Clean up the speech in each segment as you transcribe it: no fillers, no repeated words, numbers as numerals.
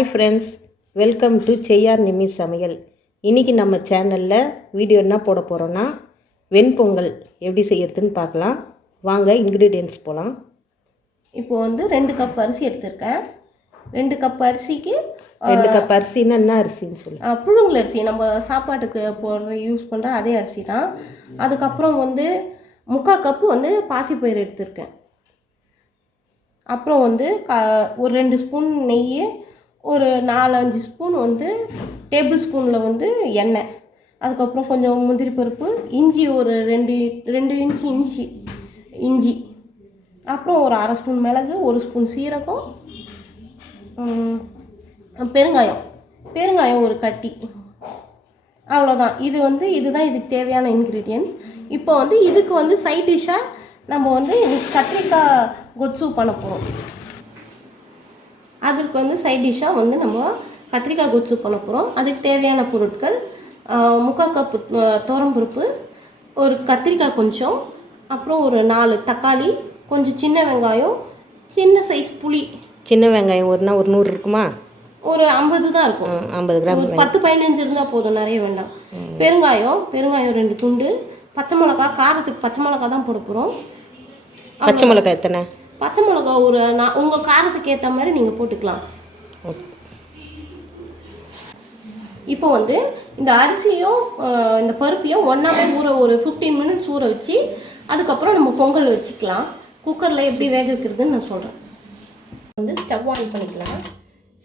Hi friends, welcome to செய்யார் நிமி சமையல். இன்றைக்கி நம்ம சேனலில் வீடியோ என்ன போட போகிறோன்னா வெண்பொங்கல் எப்படி செய்யறதுன்னு பார்க்கலாம். வாங்க இன்க்ரீடியன்ட்ஸ் போகலாம். இப்போது வந்து 2 கப் அரிசி எடுத்திருக்கேன். 2 கப் அரிசிக்கு 2 கப் அரிசின்னா என்ன அரிசின்னு சொல்லி புழுங்கல் அரிசி நம்ம சாப்பாட்டுக்கு யூஸ் பண்ணுற அதே அரிசி தான். அதுக்கப்புறம் வந்து 3/4 கப்பு வந்து பாசிப்பயிறு எடுத்திருக்கேன். அப்புறம் வந்து ஒரு 2 ஸ்பூன் நெய், ஒரு 4-5 ஸ்பூன் வந்து டேபிள் ஸ்பூனில் வந்து எண்ணெய், அதுக்கப்புறம் கொஞ்சம் முந்திரி பருப்பு, இஞ்சி ஒரு 2 இன்ச்சு இஞ்சி, அப்புறம் ஒரு 1/2 ஸ்பூன் மிளகு, 1 ஸ்பூன் சீரகம், பெருங்காயம் ஒரு கட்டி, அவ்வளோதான். இதுதான் இதுக்கு தேவையான இன்க்ரீடியன்ட். இப்போ வந்து இதுக்கு வந்து சைட் டிஷ்ஷாக நம்ம வந்து கத்திரிக்காய் கொத்து பண்ண போகிறோம். அதுக்கு வந்து சைட் டிஷ்ஷாக வந்து நம்ம கத்திரிக்காய் கொத்து பண்ண போகிறோம். அதுக்கு தேவையான பொருட்கள் 3/4 கப்பு துவரம்பருப்பு, ஒரு கத்திரிக்காய் கொஞ்சம், அப்புறம் ஒரு 4 தக்காளி, கொஞ்சம் சின்ன வெங்காயம், சின்ன சைஸ் புளி. சின்ன வெங்காயம் ஒரு 100 இருக்குமா? ஒரு 50 தான் இருக்கும். 50 கிராம். ஒரு 10-15 இருந்தால் போதும், நிறைய வேண்டாம். பெருங்காயம் 2 துண்டு, பச்சை மிளகா, காரத்துக்கு பச்சை மிளகா தான் போட போகிறோம். பச்சை மிளகா எத்தனை? பச்சை மிளகா ஒரு உங்கள் காரத்துக்கு ஏற்ற மாதிரி நீங்கள் போட்டுக்கலாம். இப்போ வந்து இந்த அரிசியும் இந்த பருப்பையும் ஒன்றாவே ஒரு 15 மினிட்ஸ் ஊற வச்சு அதுக்கப்புறம் நம்ம பொங்கல் வச்சுக்கலாம். குக்கரில் எப்படி வேக வைக்கிறதுன்னு நான் சொல்கிறேன். வந்து ஸ்டவ் ஆன் பண்ணிக்கலாம்.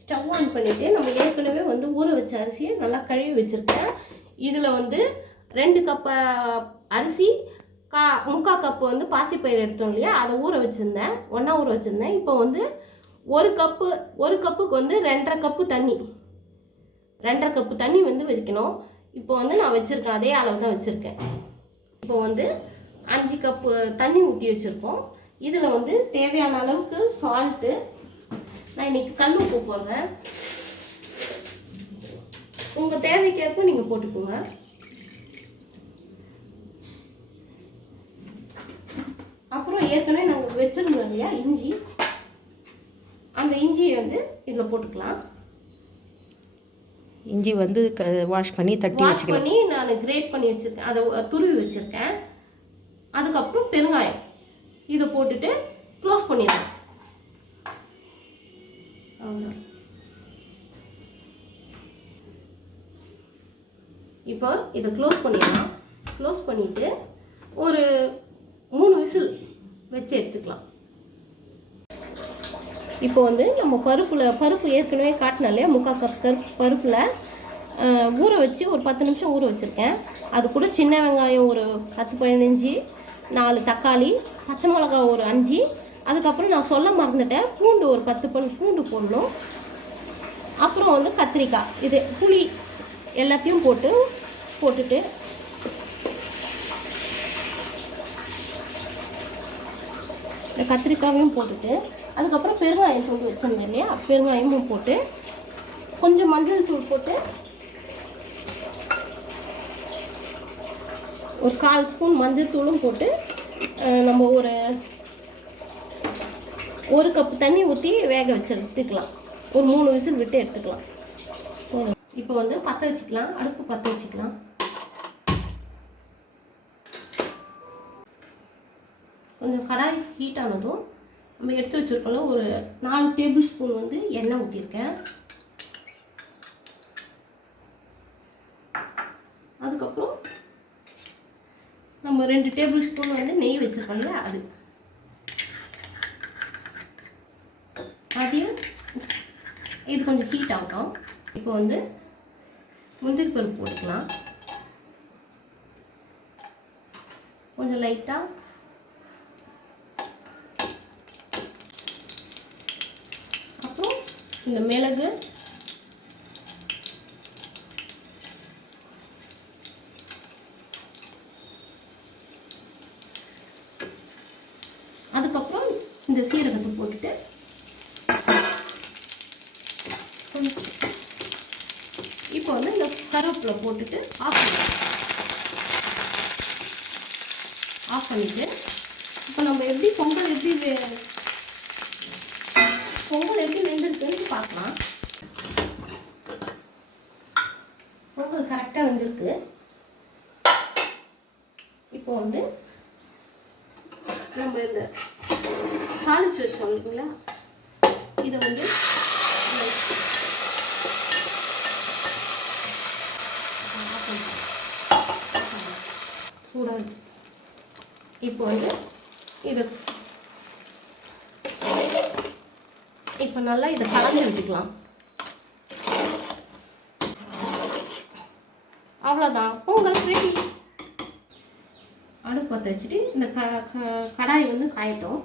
ஸ்டவ் ஆன் பண்ணிவிட்டு நம்ம ஏற்கனவே வந்து ஊற வச்ச அரிசியை நல்லா கழுவி வச்சுருக்கேன். இதில் வந்து 2 கப் அரிசி, 3/4 கப்பு வந்து பாசிப்பயிறு எடுத்தோம் இல்லையா, அதை ஊற வச்சுருந்தேன், ஒன்றா ஊற வச்சுருந்தேன். இப்போ வந்து ஒரு கப்புக்கு வந்து 2.5 கப்பு தண்ணி, 2.5 கப்பு தண்ணி வந்து வைக்கணும். இப்போ வந்து நான் வச்சுருக்கேன், அதே அளவு தான் வச்சுருக்கேன். இப்போ வந்து 5 கப்பு தண்ணி ஊற்றி வச்சுருக்கோம். இதில் வந்து தேவையான அளவுக்கு சால்ட்டு, நான் இன்றைக்கி கல் உப்பு போடுறேன். உங்கள் தேவைக்கேற்ப நீங்கள் போட்டுக்கோங்க. அப்புறம் ஏற்கனவே நாங்கள் வச்சுருந்தோம் இல்லையா இஞ்சி, அந்த இஞ்சியை வந்து இதில் போட்டுக்கலாம். இஞ்சி வந்து வாஷ் பண்ணி நான் கிரேட் பண்ணி வச்சுருக்கேன், அதை துருவி வச்சுருக்கேன். அதுக்கப்புறம் பெருங்காயம் இதை போட்டுட்டு க்ளோஸ் பண்ணிடலாம். அவ்வளோதான். இப்போ இதை க்ளோஸ் பண்ணிடலாம். க்ளோஸ் பண்ணிவிட்டு ஒரு 3 விசில் வச்சு எடுத்துக்கலாம். இப்போ வந்து நம்ம பருப்பு ஏற்கனவே காட்டினா இல்லையா, 3/4 கப் பருப்பில் ஊற வச்சு ஒரு 10 நிமிஷம் ஊற வச்சுருக்கேன். அது கூட சின்ன வெங்காயம் ஒரு 10-15, 4 தக்காளி, பச்சை மிளகா ஒரு 5, அதுக்கப்புறம் நான் சொல்ல மறந்துட்டேன், பூண்டு ஒரு 10 பல் பூண்டு போடணும். அப்புறம் வந்து கத்திரிக்காய், இது புளி எல்லாத்தையும் போட்டுட்டு இந்த கத்திரிக்காயும் போட்டுட்டு அதுக்கப்புறம் பெருங்காயம் தூள் வச்சுருந்தேன் இல்லையா, பெருங்காயமும் போட்டு கொஞ்சம் மஞ்சள் தூள் போட்டு ஒரு 1/4 ஸ்பூன் மஞ்சள் தூளும் போட்டு நம்ம ஒரு கப்பு தண்ணி ஊற்றி வேக வச்சு எடுத்துக்கலாம். ஒரு 3 விசில் விட்டு எடுத்துக்கலாம். இப்போ வந்து அடுப்பு பற்ற வச்சுக்கலாம். கொஞ்சம் கடாய் ஹீட் ஆனதும் நம்ம எடுத்து வச்சுருக்கோம்ல, ஒரு 4 டேபிள் ஸ்பூன் வந்து எண்ணெய் ஊற்றிருக்கேன். அதுக்கப்புறம் நம்ம 2 டேபிள் ஸ்பூன் வந்து நெய் வச்சுருக்கோம் இல்லையா, அதையும் இது கொஞ்சம் ஹீட் ஆகட்டும். இப்போ வந்து முந்திரி பருப்பு போட்டுக்கலாம். கொஞ்சம் லைட்டாக, அப்புறம் இந்த மிளகு, அதுக்கப்புறம் இந்த சீரகத்தை போட்டுட்டு இப்போ வந்து இந்த கருவேப்பிலை போட்டுட்டு ஆஃப் பண்ணிவிட்டு இப்போ நம்ம எப்படி பொங்கல் எப்படி வெந்திருக்குன்னு பார்க்கலாம். கரெக்டாக வந்திருக்கு. இப்போ வந்து நம்ம இந்த தாளிச்சு வச்சோம் இல்லைங்களா, இதை வந்து சூடாக இப்போ வந்து இதை இப்போ நல்லா இதை கலந்து விட்டுக்கலாம். அவ்வளோதான், பொங்கல் ரெடி. அடுப்பு பற்ற வச்சுட்டு இந்த கடாய் வந்து காயட்டும்.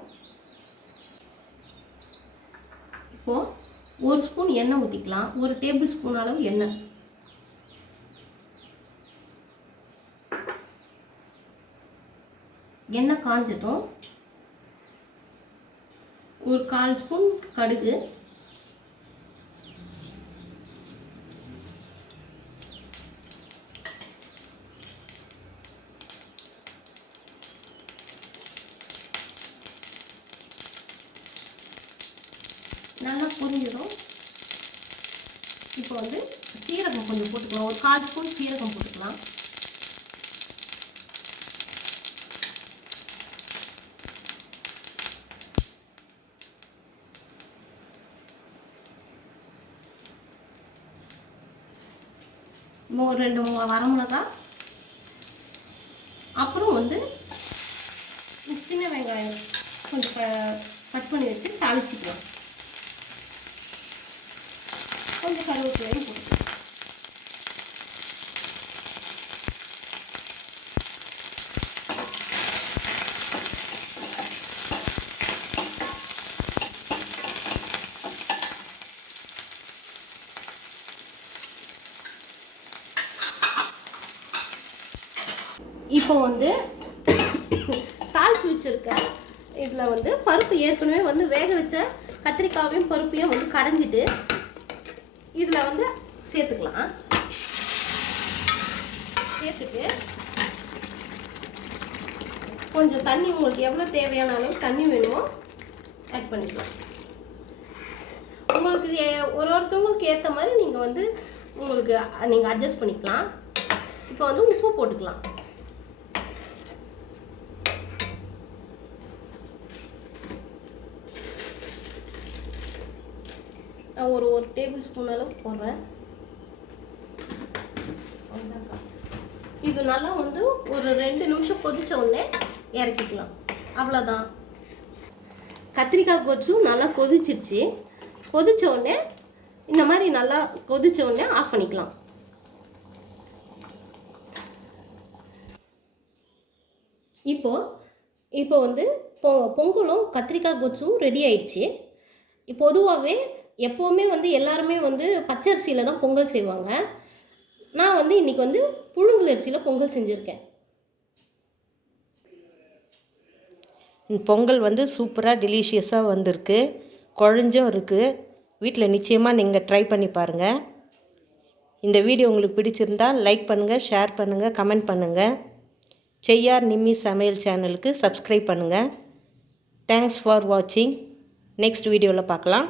இப்போது 1 ஸ்பூன் எண்ணெய் ஊற்றிக்கலாம். 1 டேபிள் ஸ்பூன் அளவு எண்ணெய். எண்ணெய் காஞ்சதும் 1/4 ஸ்பூன் கடுகு, நல்லா பொரிஞ்சிடும். இப்போ வந்து சீரகம் கொஞ்சம் போட்டுக்கலாம். 1/4 ஸ்பூன் சீரகம் போட்டுக்கலாம். ஒரு 2 வரமிளகாய், அப்புறம் வந்து சின்ன வெங்காயம் கொஞ்சம் கட் பண்ணி வச்சு தாளிச்சிக்கலாம். கொஞ்சம் கருவேப்பிலையும் போட்டுக்கலாம். இப்போ வந்து தாளிச்சு வச்சுருக்க இதில் வந்து பருப்பு ஏற்கனவே வந்து வேக வச்ச கத்திரிக்காவையும் பருப்பையும் வந்து கடைஞ்சிட்டு இதில் வந்து சேர்த்துக்கலாம். சேர்த்துட்டு கொஞ்சம் தண்ணி, உங்களுக்கு எவ்வளோ தேவையான அளவு தண்ணி வேணுமோ ஆட் பண்ணிக்கலாம். உங்களுக்கு ஒருத்தவங்களுக்கு ஏற்ற மாதிரி நீங்கள் வந்து உங்களுக்கு நீங்கள் அட்ஜஸ்ட் பண்ணிக்கலாம். இப்போ வந்து உப்பு போட்டுக்கலாம். நான் ஒரு டேபிள் ஸ்பூன் அளவு போடுறேன். இது நல்லா வந்து ஒரு 2 நிமிஷம் கொதிச்ச உடனே இறக்கிக்கலாம். அவ்வளோதான். கத்திரிக்காய் கொச்சும் நல்லா கொதிச்சிருச்சு. கொதிச்ச உடனே இந்த மாதிரி நல்லா கொதிச்ச உடனே ஆஃப் பண்ணிக்கலாம். இப்போ வந்து பொங்கலும் கத்திரிக்காய் கொச்சும் ரெடி ஆயிடுச்சு. பொதுவாகவே எப்போவுமே வந்து எல்லாருமே வந்து பச்சரிசியில் தான் பொங்கல் செய்வாங்க. நான் வந்து இன்றைக்கி வந்து புழுங்கல் அரிசியில் பொங்கல் செஞ்சுருக்கேன். பொங்கல் வந்து சூப்பராக டெலிஷியஸாக வந்திருக்கு. குழஞ்சும் இருக்குது. வீட்டில் நிச்சயமாக நீங்கள் ட்ரை பண்ணி பாருங்கள். இந்த வீடியோ உங்களுக்கு பிடிச்சிருந்தால் லைக் பண்ணுங்கள், ஷேர் பண்ணுங்கள், கமெண்ட் பண்ணுங்கள். செய்யார் நிம்மி சமையல் சேனலுக்கு சப்ஸ்கிரைப் பண்ணுங்கள். தேங்க்ஸ் ஃபார் வாட்சிங். நெக்ஸ்ட் வீடியோவில் பார்க்கலாம்.